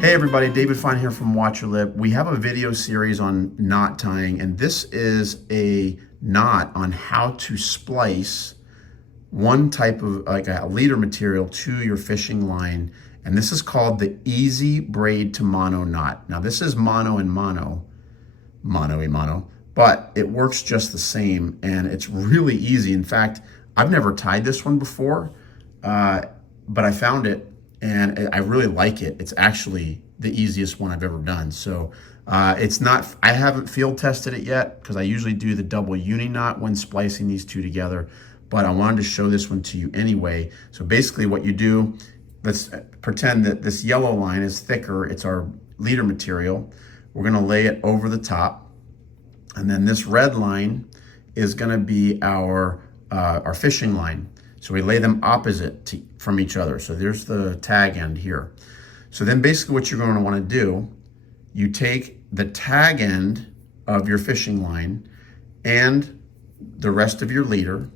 Hey everybody, David Fine here from Watch Your Lip. We have a video series on knot tying, and this is a knot on how to splice one type of like a leader material to your fishing line. And this is called the easy braid to mono knot. Now this is mono and mono, but it works just the same and it's really easy. In fact, I've never tied this one before, but I found it and I really like it. It's actually the easiest one I've ever done. So it's not, I haven't field tested it yet because I usually do the double uni knot when splicing these two together, but I wanted to show this one to you anyway. So basically what you do, let's pretend that this yellow line is thicker. It's our leader material. We're gonna lay it over the top. And then this red line is gonna be our fishing line. So we lay them opposite from each other. So there's the tag end here. So then basically what you're going to want to do, you take the tag end of your fishing line and the rest of your leader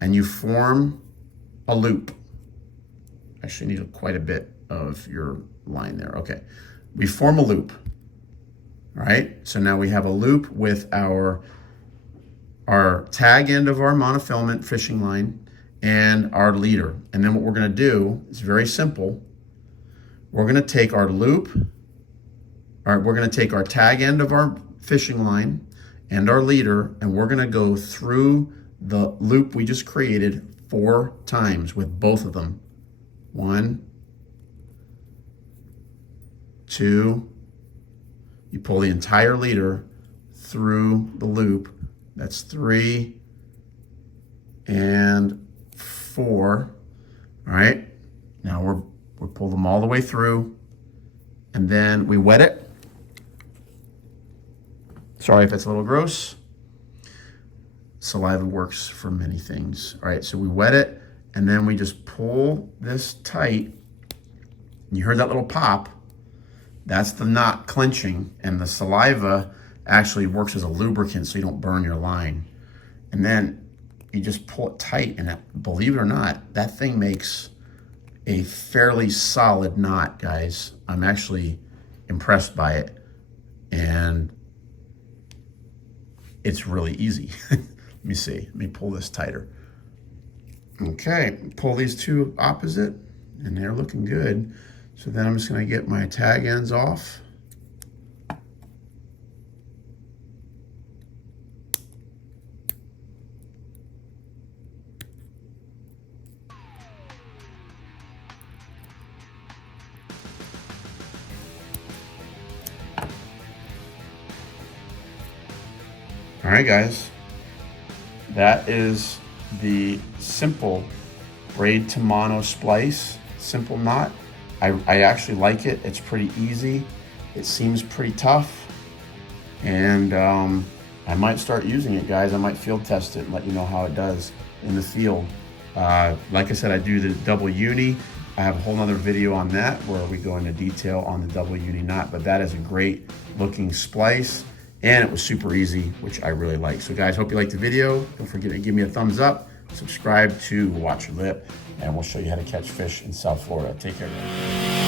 and you form a loop. Actually need quite a bit of your line there. Okay, we form a loop. All right, so now we have a loop with our tag end of our monofilament fishing line and our leader. And then what we're going to do is very simple. We're going to take our loop, we're going to take our tag end of our fishing line and our leader, and we're going to go through the loop we just created 4 times with both of them. 1, 2, you pull the entire leader through the loop. That's 3 and 4. All right, now we'll pull them all the way through and then we wet it. Sorry if it's a little gross. Saliva works for many things. All right, so we wet it and then we just pull this tight. You heard that little pop. That's the knot clenching, and the saliva actually works as a lubricant so you don't burn your line. And then you just pull it tight, and believe it or not, that thing makes a fairly solid knot, guys. I'm actually impressed by it, and it's really easy. Let me see, let me pull this tighter. Okay, pull these two opposite, and they're looking good. So then I'm just gonna get my tag ends off. All right, guys, that is the simple braid to mono splice, simple knot. I actually like it. It's pretty easy. It seems pretty tough. And I might start using it, guys. I might field test it and let you know how it does in the field. Like I said, I do the double uni. I have a whole nother video on that where we go into detail on the double uni knot, but that is a great looking splice. And it was super easy, which I really like. So guys, hope you liked the video. Don't forget to give me a thumbs up, subscribe to Watch Your Lip, and we'll show you how to catch fish in South Florida. Take care, guys.